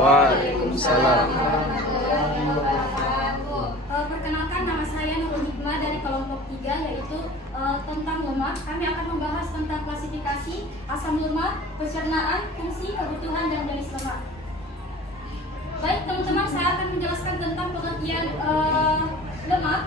Waalaikumsalam. Perkenalkan, nama saya Nurul Hikmah dari kelompok 3, yaitu tentang lemak. Kami akan membahas tentang klasifikasi asam lemak, pencernaan, fungsi, kebutuhan, dan jenis lemak. Baik teman-teman, saya akan menjelaskan tentang pengertian lemak.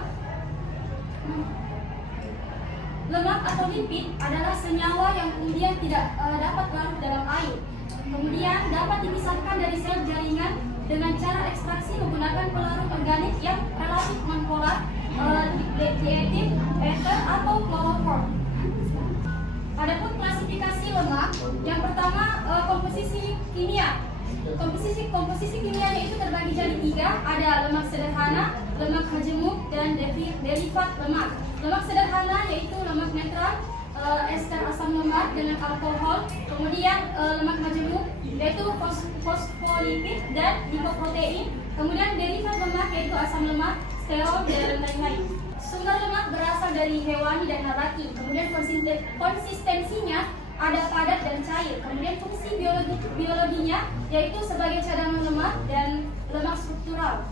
Lemak atau lipid adalah senyawa yang kemudian tidak dapat larut dalam air. Kemudian dapat dipisahkan dari sel jaringan dengan cara ekstraksi menggunakan pelarut organik yang relatif nonpolar, diethyl ether atau kloroform. Adapun klasifikasi lemak, yang pertama komposisi kimia. Komposisi kimianya itu terbagi jadi 3, ada lemak sederhana, lemak majemuk, dan derivat lemak. Lemak sederhana yaitu lemak netral, ester asam lemak dengan alkohol. Kemudian lemak majemuk yaitu fosfolipid dan lipoprotein. Kemudian derivat lemak yaitu asam lemak, sterol, dan lain-lain. Sumber lemak berasal dari hewani dan nabati. Kemudian konsistensinya ada padat dan cair. Kemudian fungsi biologinya yaitu sebagai cadangan lemak dan lemak struktural.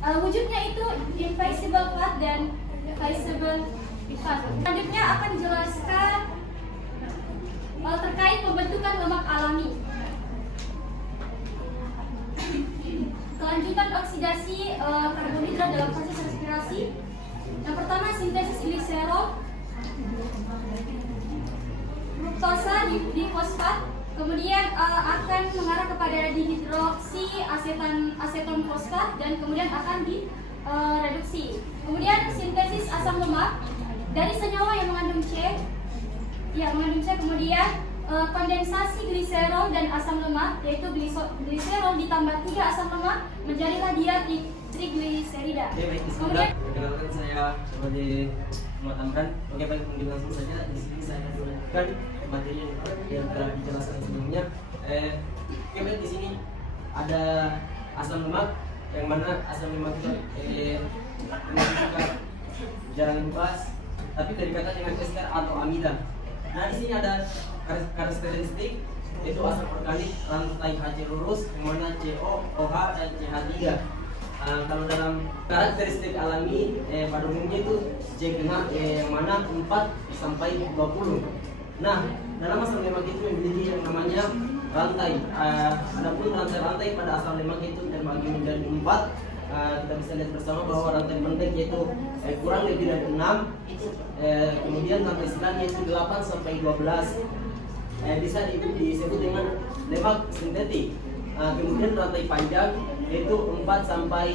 Wujudnya itu invisible fat dan visible fat. Selanjutnya akan dijelaskan terkait pembentukan lemak alami. Kelanjutan oksidasi karbohidrat dalam proses respirasi. Yang pertama, sintesis gliserol, fruktosa di fosfat, kemudian akan mengarah kepada dihidroksi aseton fosfat, dan kemudian akan direduksi. Kemudian sintesis asam lemak dari senyawa yang mengandung C, kemudian kondensasi gliserol dan asam lemak, yaitu gliserol ditambah 3 asam lemak menjadilah dia trigliserida. Kemudian perkenalkan, saya sebagai Muhammad Amran. Oke, baik, mungkin langsung saja. Di sini saya akan melanjutkan materi yang telah dijelaskan sebelumnya. Oke, baik, di sini ada asam lemak, yang mana asam lemak itu jarang dibahas, tapi dikatakan dengan ester atau amida. Nah, di sini ada karakteristik, yaitu asam organik rantai HC lurus, yang mana CO, OH, dan CH3. Kalau dalam karakteristik alami pada umumnya itu C genap, yang mana 4 sampai 20. Nah, dalam asam lemak itu memiliki yang namanya rantai. Adapun rantai-rantai pada asam lemak itu terbagi menjadi 4. Kita bisa lihat bersama bahwa rantai pendek yaitu kurang lebih dari 6. Kemudian rantai sedang yaitu 8 sampai 12. Bisa disebut dengan lemak sintetik. Kemudian rantai panjang yaitu 4 sampai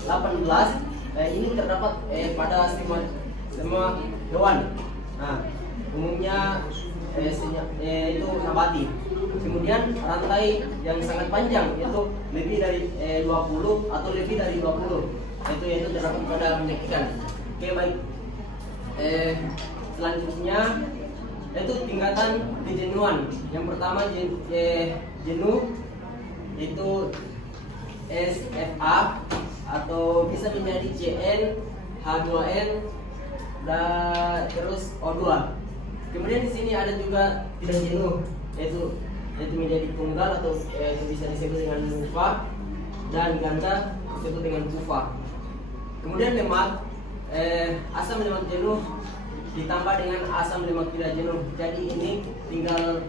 18. Ini terdapat pada semua hewan. Nah, umumnya itu nabati. Kemudian rantai yang sangat panjang yaitu lebih dari 20 atau lebih dari 20. Yaitu terdapat pada ikan. Oke, baik. Selanjutnya yaitu tingkatan kejenuhan. Yang pertama jenuh yaitu SFA atau bisa menjadi CN, H2N, dan terus O2. Kemudian di sini ada juga tidak jenuh, yaitu menjadi tunggal atau bisa disebut dengan mufa, dan ganda disebut dengan kufa. Kemudian lemak, asam lemak jenuh ditambah dengan asam lemak tidak jenuh. Jadi ini tinggal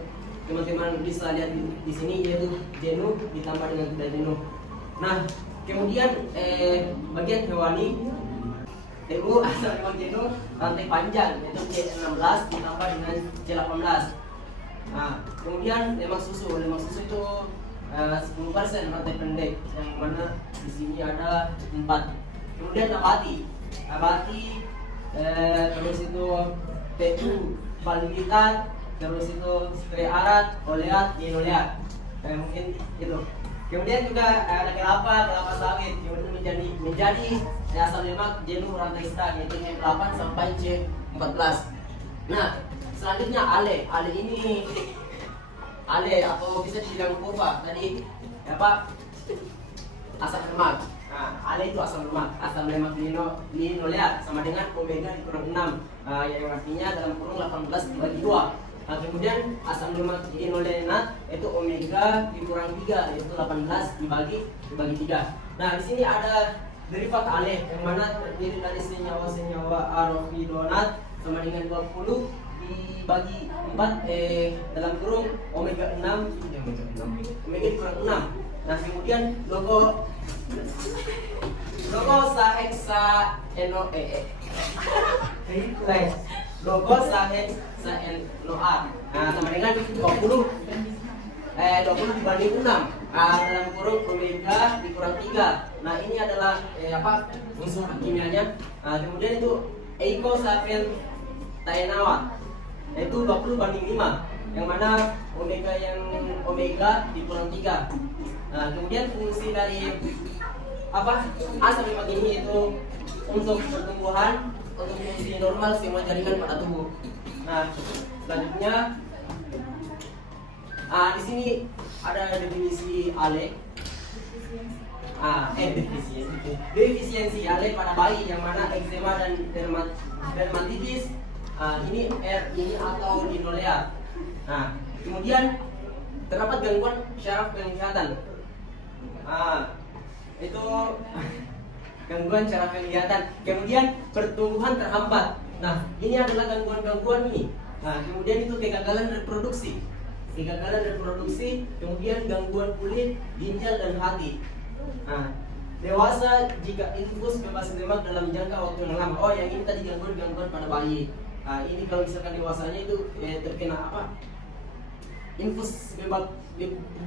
teman-teman bisa lihat di sini, yaitu jenuh ditambah dengan tidak jenuh. Nah, kemudian bagian hewani, asam lemak jenuh rantai panjang yaitu C16 ditambah dengan C18. Nah, kemudian lemak susu itu 10% rantai pendek, yang mana di sini ada 4. Kemudian nabati, terus itu PU validitat, terus itu stearat, oleat, inoleat. Mungkin itu. Kemudian juga ada kelapa sawit, kemudian menjadi asam lemak jenuh rantai sedang yaitu C8 sampai C14. Nah, selanjutnya ale ini atau bisa dibilang kurva tadi asam lemak. Nah, ale itu asam lemak linoleat sama dengan omega dikurang 6, yang artinya dalam kurung 18 dibagi 2. Nah, kemudian asam lemak inolenat itu omega dikurang 3 yaitu 18 dibagi 3. Nah, di sini ada derivat aleh yang mana terdiri dari senyawa arofidonat sama dengan 20 dibagi 4 dalam kurung omega 6 omega dikurang 6. Nah, kemudian logo saheksa logo saheksa NOA. Nah, sama dengan 20 dibanding 6 dalam kurung omega dikurang 3. Nah, ini adalah unsur kimianya. Nah, kemudian itu eicosapentaenoat yaitu 20 banding 5 yang mana omega dikurang 3. Nah, kemudian fungsi dari asam lemak ini itu untuk pertumbuhan, untuk fungsi normal semua jaringan pada tubuh. Nah, selanjutnya di sini ada definisi ALE. Defisiensi ALE pada bayi yang mana eczema dan dermatitis ini ini atau linoleat. Nah, kemudian terdapat gangguan syaraf penglihatan. Itu gangguan syaraf penglihatan. Kemudian pertumbuhan terhambat. Nah, ini adalah gangguan-gangguan ini. Nah, kemudian itu kegagalan reproduksi, kemudian gangguan kulit, ginjal dan hati. Nah, dewasa jika infus bebas lemak dalam jangka waktu yang lama. Oh, yang ini tadi gangguan pada bayi. Nah, ini kalau misalkan dewasanya itu terkena infus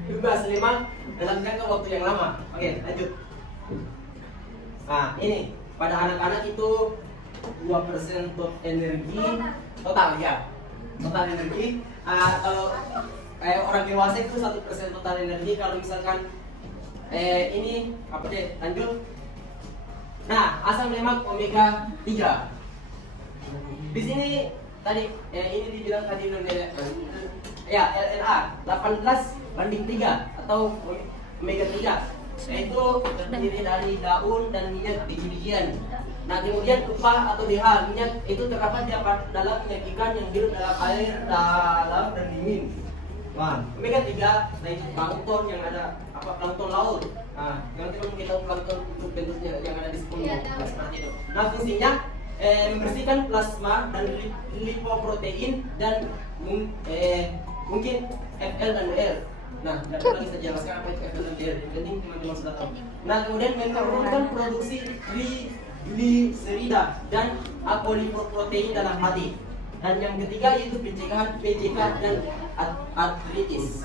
bebas lemak dalam jangka waktu yang lama. Oke, lanjut. Nah, ini pada anak-anak itu 2% energi total ya. Total energi. Kalau orang dewasa itu 1% total energi. Kalau misalkan ini lanjut. Nah, asam lemak omega 3. Di sini tadi ini dibilang tadi ya LNA 18 banding 3 atau omega 3 yaitu terdiri dari daun dan minyak biji-bijian. Nah, kemudian upah atau DH minyak itu terdapat dalam minyak ikan yang hidup dalam air dalam dan dingin. Nah, omega 3 yaitu plankton yang ada plankton laut. Nah, nanti kalau kita plankton untuk bentuknya yang ada di sepuluh seperti itu. Nah, fungsinya membersihkan plasma dan lipoprotein dan mungkin FL dan WL. Nah, tidak perlu kita jelaskan apa itu FL dan WL. Yang penting teman-teman sudah tahu. Nah, kemudian menurunkan produksi gliserida dan apolipoprotein dalam hati. Dan yang ketiga yaitu pencegahan PJK dan artritis.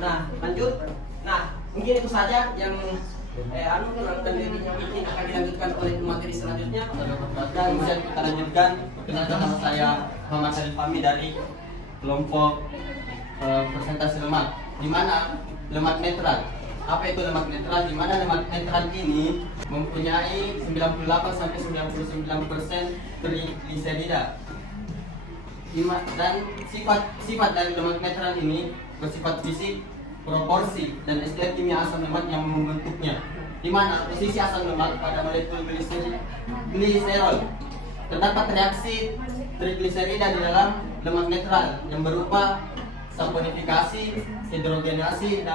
Nah, lanjut. Nah, mungkin itu saja yang akan dilanjutkan oleh materi selanjutnya. Dan bisa kita lanjutkan. Perkenalkan nama saya Muhammad Syarif Fahmi dari kelompok persentase lemak. Di mana lemak netral? Apa itu lemak netral? Di mana lemak netral ini mempunyai 98 sampai 99% trigliserida. Dan sifat dari lemak netral ini bersifat fisik, proporsi, dan istilah kimia asam lemak yang membentuknya. Di mana posisi asam lemak pada molekul gliserol. Terdapat reaksi trigliserida di dalam lemak netral yang berupa saponifikasi, hidrogenasi,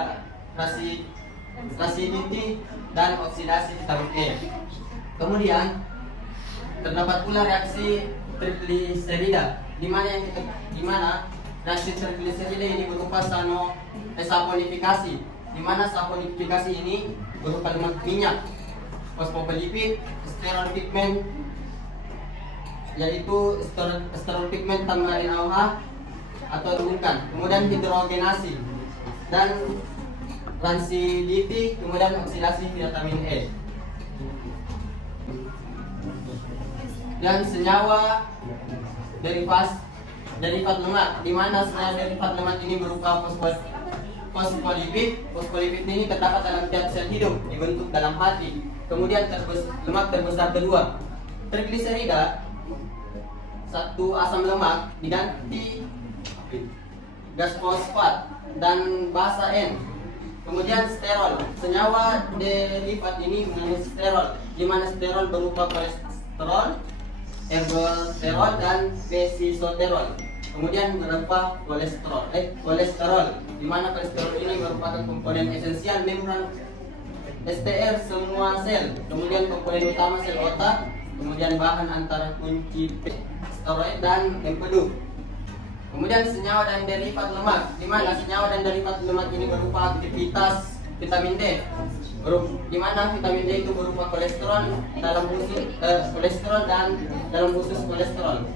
acidity, dan oksidasi vitamin E. Kemudian terdapat pula reaksi trigliserida di mana reaksi trigliserida ini berupa saponifikasi, di mana saponifikasi ini berupa lemak minyak, fosfolipid, sterol pigment, yaitu sterol pigment tanpa NaOH atau bukan. Kemudian hidrogenasi dan transiliti, kemudian oksidasi vitamin E. Dan senyawa derivat lemak, di mana senyawa derivat lemak ini berupa fosfolipid. Fosfolipid ini terdapat dalam tiap sel hidup, dibentuk dalam hati. Kemudian lemak terbesar kedua, trigliserida, satu asam lemak diganti gas fosfat dan basa N. Kemudian sterol, senyawa derivat ini mengandung sterol, di mana sterol berupa kolesterol, ergosterol, dan fesisosterol. Kemudian berupa kolesterol, di mana kolesterol ini merupakan komponen esensial membran STR semua sel, kemudian komponen utama sel otak, kemudian bahan antara kunci steroid dan empedu. Kemudian senyawa dan derivat lemak, di mana senyawa dan derivat lemak ini berupa aktivitas vitamin D, di mana vitamin D itu berupa kolesterol dan dalam khusus kolesterol.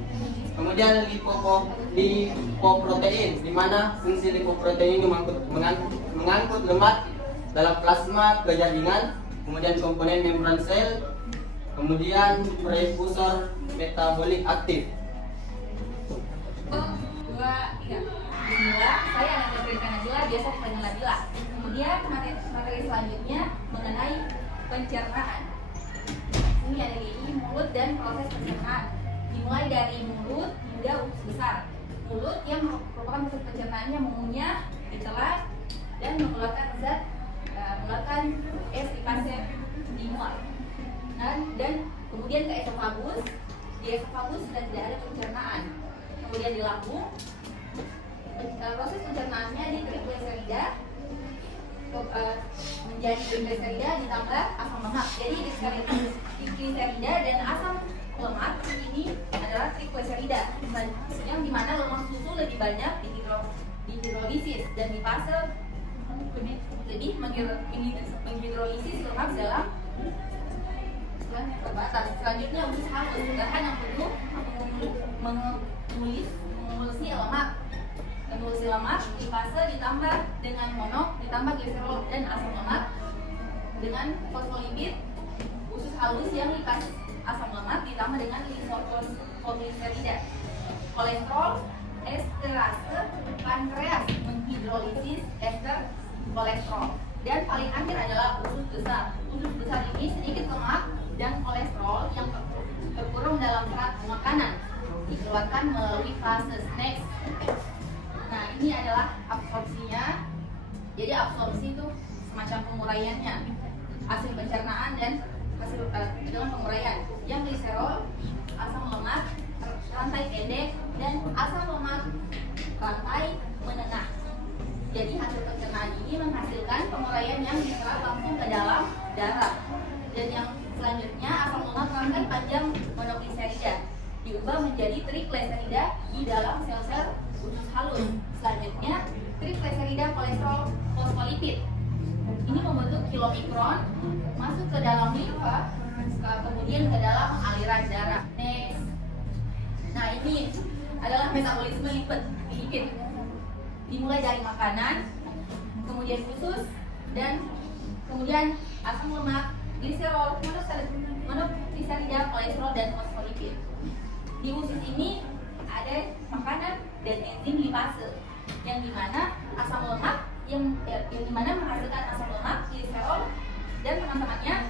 Kemudian lipoprotein, di mana fungsi lipoprotein ini mengangkut lemak dalam plasma ke jaringan, kemudian komponen membran sel, kemudian prekursor metabolik aktif. 1, 2, 3. Bismillah, saya Ananda Priyanka Najila, biasa dipanggil Nabila. Kemudian materi selanjutnya mengenai pencernaan. Ini ada di mulut dan proses pencernaan. Dimulai dari mulut hingga usus besar. Mulut yang merupakan proses pencernaannya mengunyah, ditelan, dan mengeluarkan esplikase dimual. Dan kemudian ke esofagus. Di esofagus sudah tidak ada pencernaan. Kemudian di lambung, proses pencernaannya di trigliserida menjadi trigliserida ditambah asam lemak. Jadi trigliserida dan asam lemak ini adalah trigliserida, yang dimana lemak susu lebih banyak dihidrolisis dan di fase lebih menghidrolisis lemak dalam yang terbatas. Selanjutnya usus halus, bahan yang penuh mengulisi lemak di fase ditambah dengan mono ditambah gliserol dan asam lemak dengan fosfolipid. Usus halus yang lipas asam lemak ditambah dengan lisofosfoliserida. Kolesterol, esterase, pankreas menghidrolisis ester kolesterol. Dan paling akhir adalah usus besar. Usus besar ini sedikit lemak dan kolesterol yang terkurung dalam serat makanan, dikeluarkan melalui fase snacks. Nah, ini adalah absorpsinya. Jadi absorpsi itu semacam penguraiannya, hasil pencernaan dan hasil dengan penguraian. Yang gliserol, asam lemak rantai pendek, dan asam lemak rantai menengah. Jadi hasil pencernaan ini menghasilkan penguraian yang diserap langsung ke dalam darah. Dan yang selanjutnya asam lemak rantai panjang monogliserida diubah menjadi trigliserida di dalam sel-sel usus halus. Selanjutnya trigliserida kolesterol fosfolipid ini membentuk kilomikron, masuk ke dalam limfa, kemudian ke dalam aliran darah. Next. Nah, ini adalah metabolisme lipid. Dimulai dari makanan, kemudian usus, dan kemudian asam lemak, gliserol, monogliserida, kolesterol, dan fosfolipid. Di usus ini ada makanan dan enzim lipase, yang dimana asam lemak yang dimana menghasilkan asam lemak, gliserol, dan teman-temannya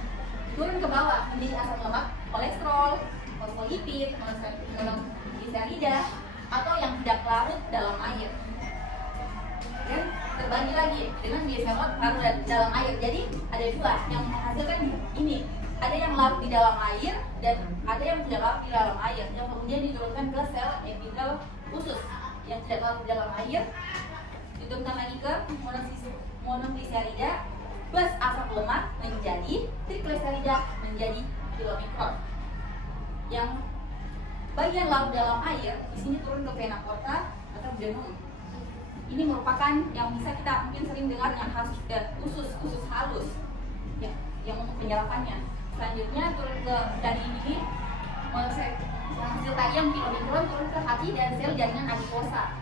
turun ke bawah menjadi asam lemak, kolesterol, fosfolipid, monogliserida, atau yang tidak larut dalam air. Dan terbagi lagi dengan gliserol larut dalam air. Jadi ada dua yang menghasilkan ini. Ada yang larut di dalam air dan ada yang tidak larut di dalam air, yang kemudian diturunkan ke sel epitel usus. Yang tidak larut di dalam air diturunkan lagi ke monogliserida plus asam lemak menjadi trigliserida menjadi kilomikron. Yang bagian larut dalam air di sini turun ke vena porta atau denum. Ini merupakan yang bisa kita mungkin sering dengar yang usus halus ya, yang untuk penyerapannya. Selanjutnya turun ke dari ini hasil tadi yang kilomikron turun ke hati dan sel jaringan adiposa.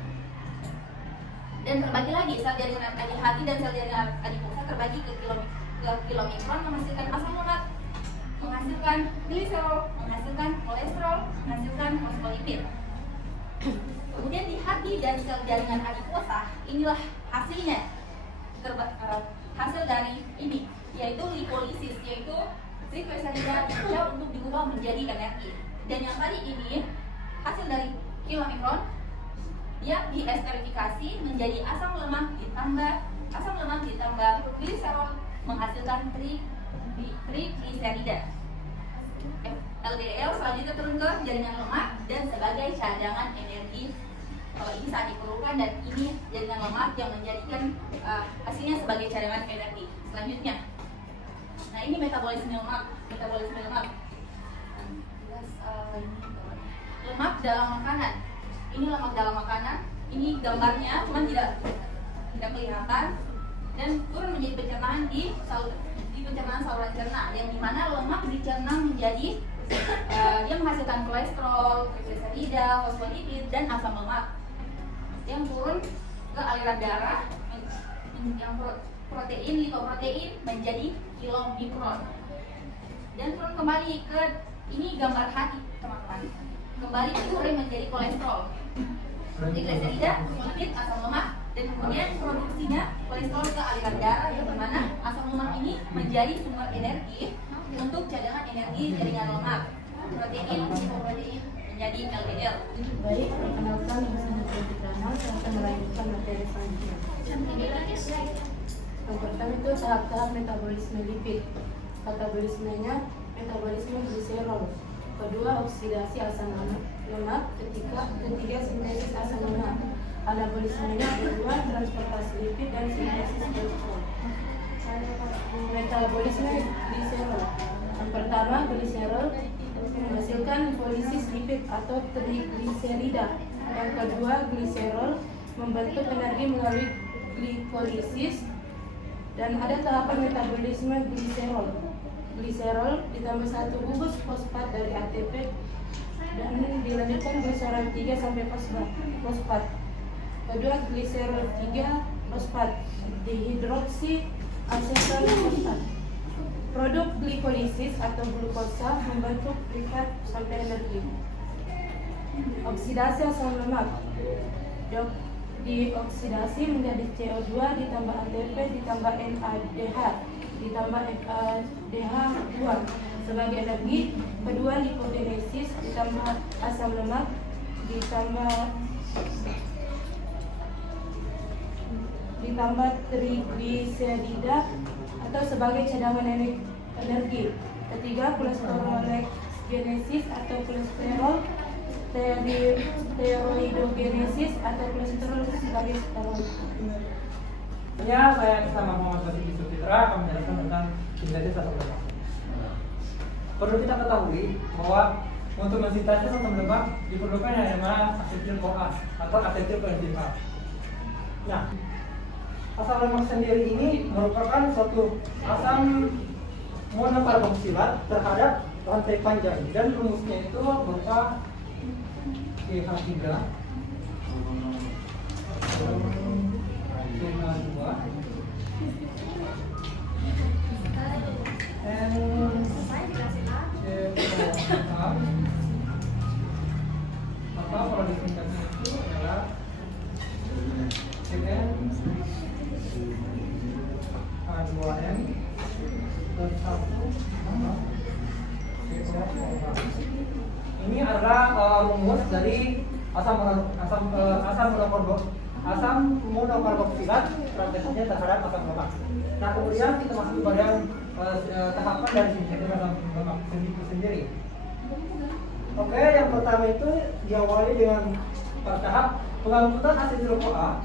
Dan terbagi lagi sel jaringan hati dan sel jaringan adiposa terbagi ke kilomikron menghasilkan asam lemak, menghasilkan gliserol, menghasilkan kolesterol, menghasilkan fosfolipid. Kemudian di hati dan sel jaringan adiposa, inilah hasilnya. Hasil dari ini yaitu lipolisis, yaitu trigliserida untuk diubah menjadi energi. Dan yang tadi ini hasil dari kilomikron, dia diesterifikasi menjadi asam lemak ditambah gliserol menghasilkan trigliserida. LDL selanjutnya turun ke jaringan lemak dan sebagai cadangan energi ini saat diperlukan, dan ini jaringan lemak yang menjadikan hasilnya sebagai cadangan energi. Selanjutnya, nah ini metabolisme lemak. Lemak dalam makanan. Ini lemak dalam makanan. Ini gambarnya, cuman tidak kelihatan, dan turun menjadi pencernaan di pencernaan saluran cerna, yang dimana lemak dicerna menjadi dia menghasilkan kolesterol, trigliserida, fosfolipid, dan asam lemak yang turun ke aliran darah, yang protein, lipoprotein menjadi kilomikron, dan turun kembali ke ini gambar hati teman-teman, kembali diurai menjadi kolesterol, trigliserida, lipid, asam lemak, dan kemudian produksinya kolesterol ke aliran darah, yang dimana asam lemak ini menjadi sumber energi untuk cadangan energi jaringan lemak. Protein, lipoprotein menjadi LDL. Baik, perkenalkan nama saya Fitrana, saya akan melanjutkan materi selanjutnya. Yang pertama itu tahap-tahap metabolisme lipid. Metabolismenya metabolisme gliserol. Kedua, oksidasi asam lemak. Ketiga, sintesis asam lemak. Anabolismenya kedua, transportasi lipid dan sintesis kolesterol. Metabolisme gliserol. Yang pertama, gliserol menghasilkan polisis lipid atau trigliserida. Yang kedua, gliserol membentuk energi melalui glikolisis. Dan ada tahapan metabolisme gliserol. Gliserol ditambah 1 gugus fosfat dari ATP dan dilanjutkan glycerol 3 sampai fosfat. Kedua, gliserol 3 fosfat dihidroksi asetal fosfat. Produk glikolisis atau glukosa membentuk prikat sampai energi. Oksidasi asam lemak. Dioksidasi menjadi CO2 ditambah ATP ditambah NADH ditambah FADH2 sebagai energi. Kedua, lipogenesis ditambah asam lemak ditambah trigliserida atau sebagai cadangan energi. Ketiga, kolesterologenesis atau kolesterol steroidogenesis atau kolesterol sebagai steroid. Ya, saya bersama Muhammad Basuki Sulfitra akan menjelaskan tentang sintesis asam lemak. Perlu kita ketahui bahwa untuk mensintesis asam lemak diperlukan yang namanya asetil-CoA atau asetil-koenzim A. Nah, asam lemak sendiri ini merupakan suatu asam monokarboksilat terhadap rantai panjang, dan rumusnya itu berupa CH3 CH2 maka kalau disingkatnya itu adalah CN H2N plus 1 ini adalah rumus dari asam monokarboksilat transfernya terhadap asam lemak. Nah, kemudian kita masuk pada tahapan dari sintesis asam lemak itu sendiri. Oke, yang pertama itu diawali dengan tahap pengangkutan asetil-CoA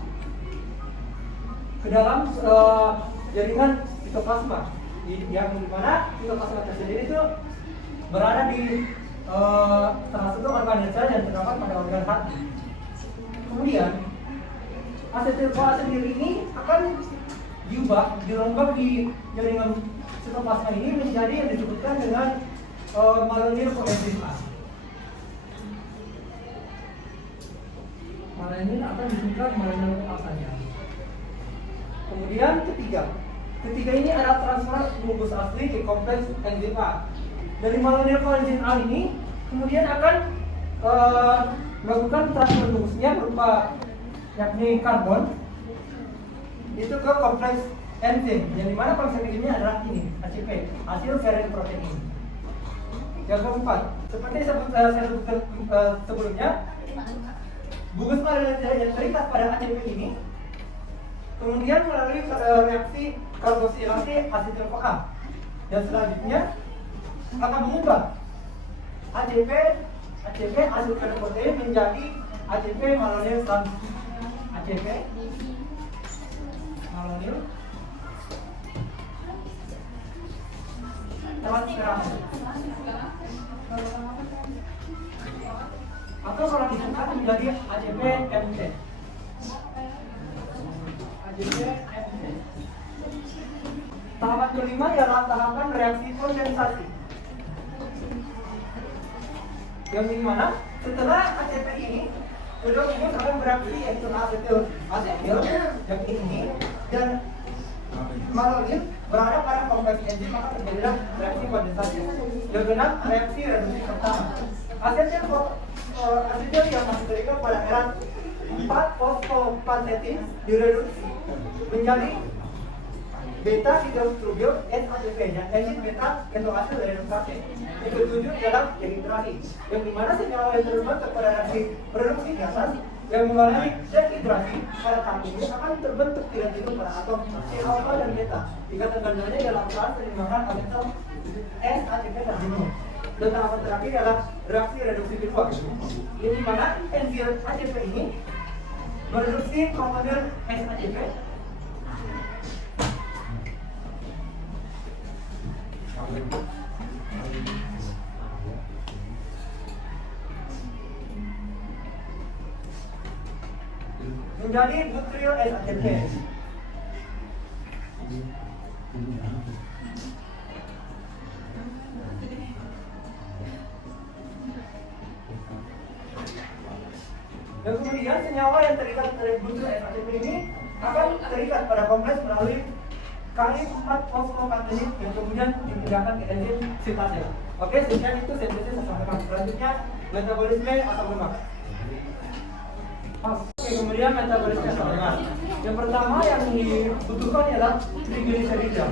ke dalam jaringan sitoplasma, yang dimana sitoplasma tersendiri itu berada di salah satu organ sel yang terdapat pada organ hati. Kemudian asetil-CoA sendiri ini akan diubah, dirongkap di jaringan sitoplasma ini menjadi yang disebutkan dengan malonyl koenzim A. Malonyl akan disingkat malonyl A saja. Kemudian ketiga ini ada transfer gugus asli ke kompleks enzim A. Dari malonyl koenzim A ini kemudian akan melakukan transfer gugusnya berupa yakni karbon itu ke kompleks enzim, yang dimana kompleks ini adalah ini ACP, asil ferrin protein. Yang keempat, seperti saya sebutkan sebelumnya, gugus malonyl yang terikat pada ACP ini kemudian melalui reaksi karboksilasi asetil-CoA, dan selanjutnya akan mengubah ACP asil ferrin protein menjadi ACP malonyl trans ACP malonyl transferase. Atau kalau disingkat menjadi ACP-MT. ACP-MT. Tahapan kelima adalah tahapan reaksi kondensasi. Yang dimana setelah ACP ini sudah rumus akan bereaksi yaitu asetil yang ini dan malonyl berada pada kompleks enzim, maka terjadilah reaksi kondensasi. Yang genap reaksi reduksi pertama. Asetil yang masih terikat pada erat 4 fosfopantetin direduksi menjadi beta hidroksylgel SACP dan enzim beta ketoasil reduktase. Yang ketujuh adalah dehidrasi, yang dimana senyawa yang terbentuk pada reaksi reduksi di atas yang mengalami dehidrasi pada tahap ini akan terbentuk tidak pada atom C alpha dan beta. Ikatan gandanya dalam proses penimbangan atom SACP dan jenuh. Dan tahapan terakhir adalah reaksi reduksi kedua, yang dimana enzim ACP ini mereduksi komponen SACP menjadi butyryl SACP. Dan kemudian senyawa yang terikat dari butyryl SACP ini akan terikat pada kompleks melalui kali 4 fosfopantetin yang kemudian dipindahkan ke enzim sintase. Oke, sekian itu sintesis asam lemak. Selanjutnya metabolisme asam lemak. Oke, kemudian metabolisme asam lemak. Yang pertama yang dibutuhkan adalah trigliserida.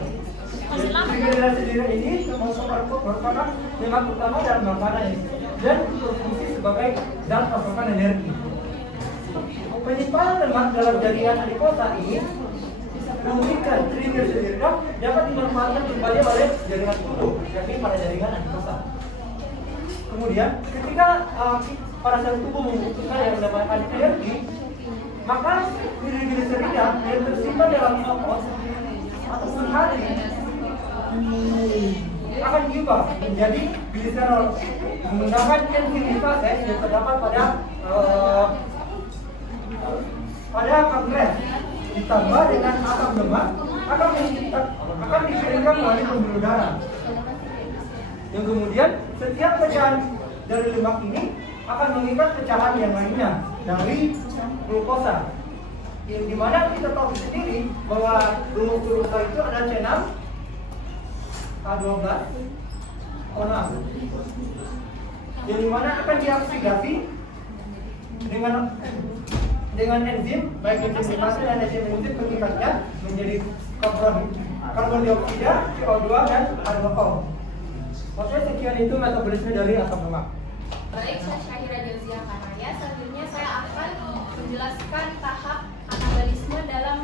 Trigliserida ini merupakan lemak utama dalam makanan ini dan berfungsi sebagai zat pasokan energi. Penyimpanan lemak dalam jaringan adipose ini memungkinkan trigliserida dapat dimanfaatkan kembali oleh jaringan tubuh, yakni pada jaringan adipose. Kemudian, ketika pada sel tubuh membutuhkan yang namanya energi, maka trigliserida yang tersimpan dalam glikos ataupun hari akan diubah menjadi gliserol menggunakan enzim lipase yang terdapat pada pankreas ditambah dengan asam lemak akan dikirimkan melalui pembuluh darah. Yang kemudian setiap pecahan dari lemak ini akan mengikat pecahan yang lainnya dari glukosa. Yang dimana kita tahu sendiri bahwa rumus glukosa itu ada C6 K12 O6. Yang dimana akan dioksidasi dengan enzim baik enzim lipase dan enzim pengikatnya menjadi karbon dioksida, CO2 dan H2O. Oke, sekian itu metabolisme dari asam lemak. Baik, saya Syahira Jozia Kanaya. Selanjutnya saya akan menjelaskan tahap anabolisme dalam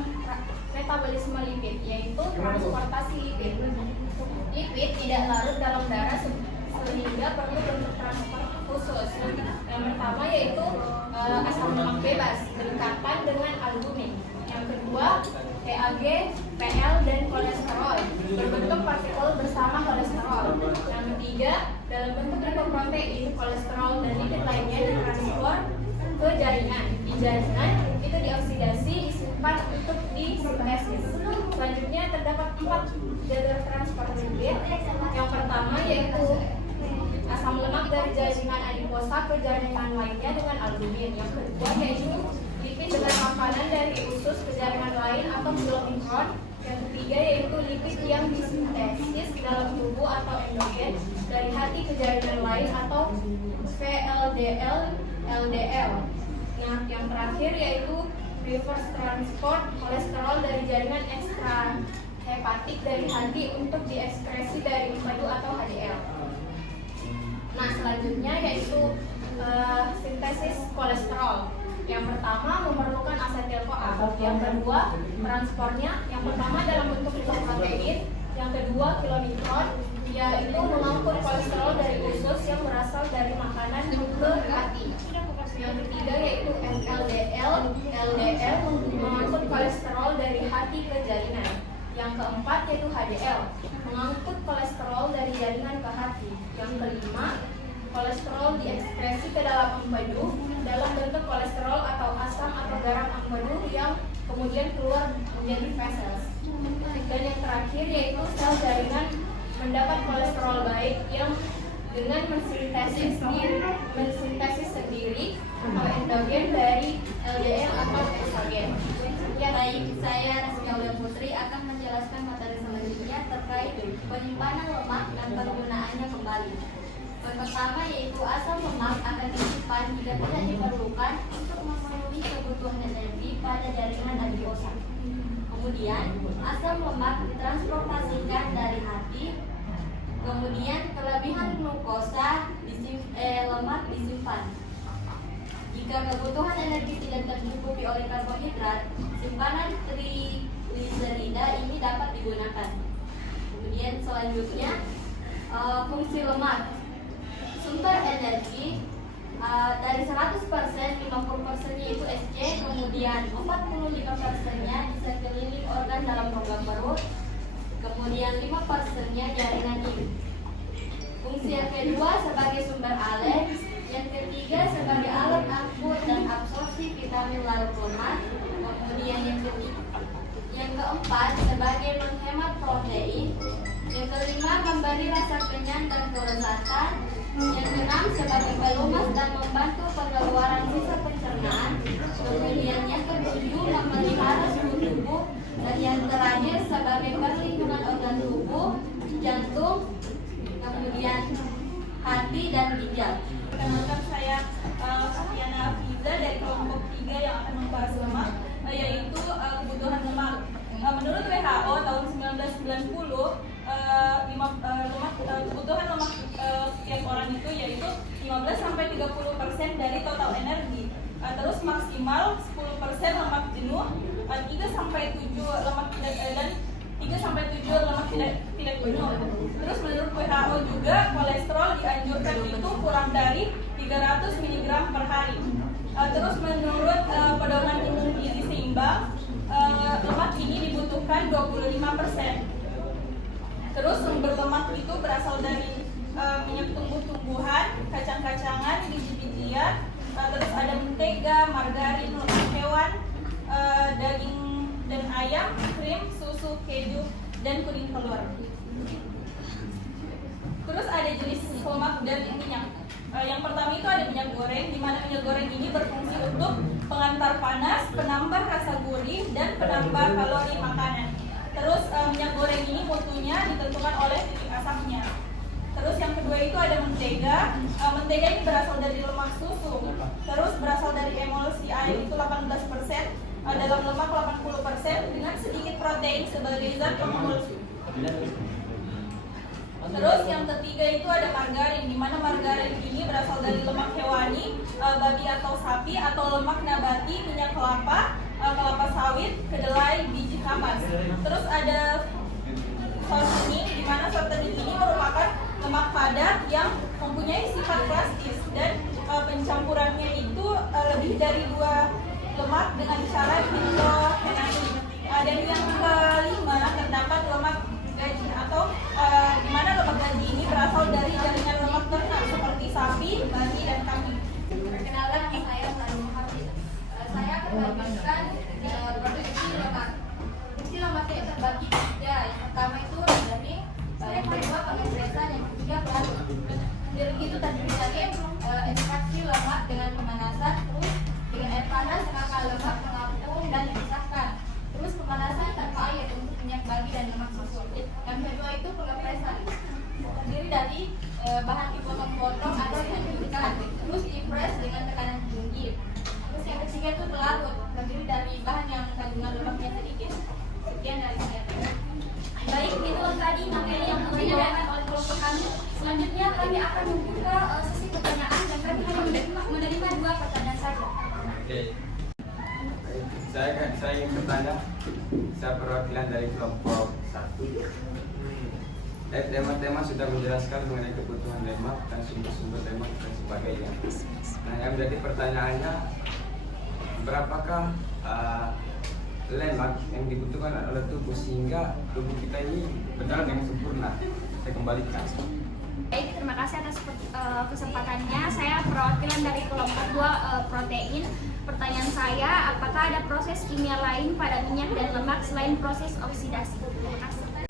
metabolisme lipid, yaitu transportasi lipid. Lipid tidak larut dalam darah sehingga perlu bentuk transport khusus. Yang pertama yaitu asam lemak bebas berikatan dengan albumin. Yang kedua PAG, PL dan kolesterol berbentuk partikel bersama kolesterol. Yang ketiga dalam bentuk lipoprotein, kolesterol dan lipid lainnya ditransfer ke jaringan. Di jaringan itu dioksidasi, disimpan untuk disintesis. Selanjutnya terdapat 4 jalur transport lipid. Yang pertama yaitu asam lemak dari jaringan adiposa ke jaringan lainnya dengan albumin. Yang kedua yaitu lipid dengan makanan dari usus ke jaringan lain atau glomikron. Yang ketiga yaitu lipid yang disintesis dalam tubuh atau endogen dari hati ke jaringan lain atau VLDL, LDL. Nah, yang terakhir yaitu reverse transport kolesterol dari jaringan ekstra hepatik dari hati untuk diekskresi dari empedu atau HDL. Nah, selanjutnya yaitu sintesis kolesterol. Yang pertama memerlukan asetil-CoA. Yang kedua transportnya, yang pertama dalam bentuk lipoprotein, yang kedua kilomikron, yaitu mengangkut kolesterol dari usus yang berasal dari makanan ke hati. Yang ketiga yaitu LDL. LDL mengangkut kolesterol dari hati ke jaringan. Yang keempat yaitu HDL, mengangkut kolesterol dari jaringan ke hati. Yang kelima, kolesterol diekspresi ke dalam empedu dalam bentuk kolesterol atau asam atau garam empedu yang kemudian keluar menjadi vessels. Dan yang terakhir yaitu sel jaringan mendapat kolesterol baik yang dengan mensintesis sendiri atau endogen dari LDL atau eksogen. Ya baik, saya Rasmi Putri akan menjelaskan materi selanjutnya terkait penyimpanan lemak dan penggunaannya kembali. Pertama yaitu asam lemak akan disimpan jika tidak diperlukan untuk memenuhi kebutuhan energi pada jaringan adipose. Kemudian asam lemak ditransportasikan dari hati. Kemudian kelebihan glukosa lemak disimpan. Jika kebutuhan energi tidak tercukupi oleh karbohidrat, simpanan trigliserida ini dapat digunakan. Kemudian selanjutnya fungsi lemak. Sumber energi dari 100%, 50%-nya itu SC, kemudian 45%-nya di sekeliling organ dalam rongga perut, kemudian 5%-nya jaringan ini. Fungsi yang kedua sebagai sumber alen, yang ketiga sebagai alat angkut dan absorpsi vitamin larut lemak, kemudian yang keempat sebagai menghemat protein, yang kelima memberi rasa kenyang dan kelezatan, yang keenam sebagai pelumas dan membantu pengeluaran sisa pencernaan, kemudian yang ketujuh memelihara suhu tubuh, dan yang terakhir sebagai perlindungan organ tubuh, jantung, kemudian hati dan ginjal. Perkenalkan saya Safiana Fiza dari kelompok 3 yang akan membahas lemak, yaitu kebutuhan lemak. Menurut WHO tahun 1990 kebutuhan lemak setiap orang itu yaitu 15-30% dari total energi. Terus maksimal 10% lemak jenuh, 3-7 lemak dan 3-7 lemak tidak jenuh. Terus menurut WHO juga kolesterol dianjurkan itu kurang dari 300 mg per hari. Terus menurut pedoman imun gizi seimbang, lemak ini dibutuhkan 25%. Terus sumber lemak itu berasal dari minyak tumbuh-tumbuhan, kacang-kacangan, biji-bijian, terus ada mentega, margarin, lemak hewan, daging dan ayam, krim, susu, keju, dan kuning telur. Terus ada jenis lemak dan minyak. Yang pertama itu ada minyak goreng, di mana minyak goreng ini berfungsi untuk pengantar panas, penambah rasa gurih, dan penambah kalori makanan. Terus minyak goreng ini mutunya ditentukan oleh titik asapnya. Terus yang kedua itu ada mentega. Mentega ini berasal dari lemak susu. Terus berasal dari emulsi air itu 18%, dalam lemak 80% dengan sedikit protein sebagai zat pemulsi. Terus yang ketiga itu ada margarin, di mana margarin ini berasal dari lemak hewani, babi atau sapi, atau lemak nabati, minyak kelapa, kelapa sawit, kedelai, biji kapas. Terus ada shortening, di mana shortening ini merupakan lemak padat yang mempunyai sifat plastis dan pencampurannya itu lebih dari 2 lemak dengan syarat hidrogenasi. Dan yang kelima terdapat lemak gaji atau di mana lemak gaji ini berasal dari jaringan lemak ternak seperti sapi, babi, dan kambing. Perkenalkan, saya Sari Muhammad. Saya akan membagikan produksi lemak. Produksi lemaknya itu terbagi 3. Yang pertama itu rendering, yang kedua pengepresan, yang ketiga pelarut. Rendering itu terdiri dari ekstraksi lemak dengan pemanasan, terus dengan air panas maka lemak mengapung dan dipisahkan. Terus pemanasan tanpa air untuk minyak babi dan lemak susu. Yang kedua itu pengepresan, terdiri dari bahan dipotong-potong atau dihancurkan, terus dipres dengan tekanan tinggi. Terus yang ketiga itu pelarut, terdiri dari bahan yang kandungan lemaknya sedikit. Sekian dari saya. Baik, itu tadi materi yang dibawakan oleh kelompok kami. Selanjutnya kami akan membuka sesi pertanyaan dan kami hanya menerima 2 pertanyaan saja. Oke. Saya ingin bertanya, saya perwakilan dari kelompok 1. Tema-tema sudah menjelaskan mengenai kebutuhan lemak dan sumber-sumber lemak dan sebagainya. Nah, yang menjadi pertanyaannya, berapakah lemak yang dibutuhkan oleh tubuh sehingga tubuh kita ini berjalan dengan sempurna? Saya kembalikan. Baik, terima kasih atas kesempatannya. Saya perwakilan dari kelompok 2 protein. Pertanyaan saya, apakah ada proses kimia lain pada minyak dan lemak selain proses oksidasi? Terima kasih.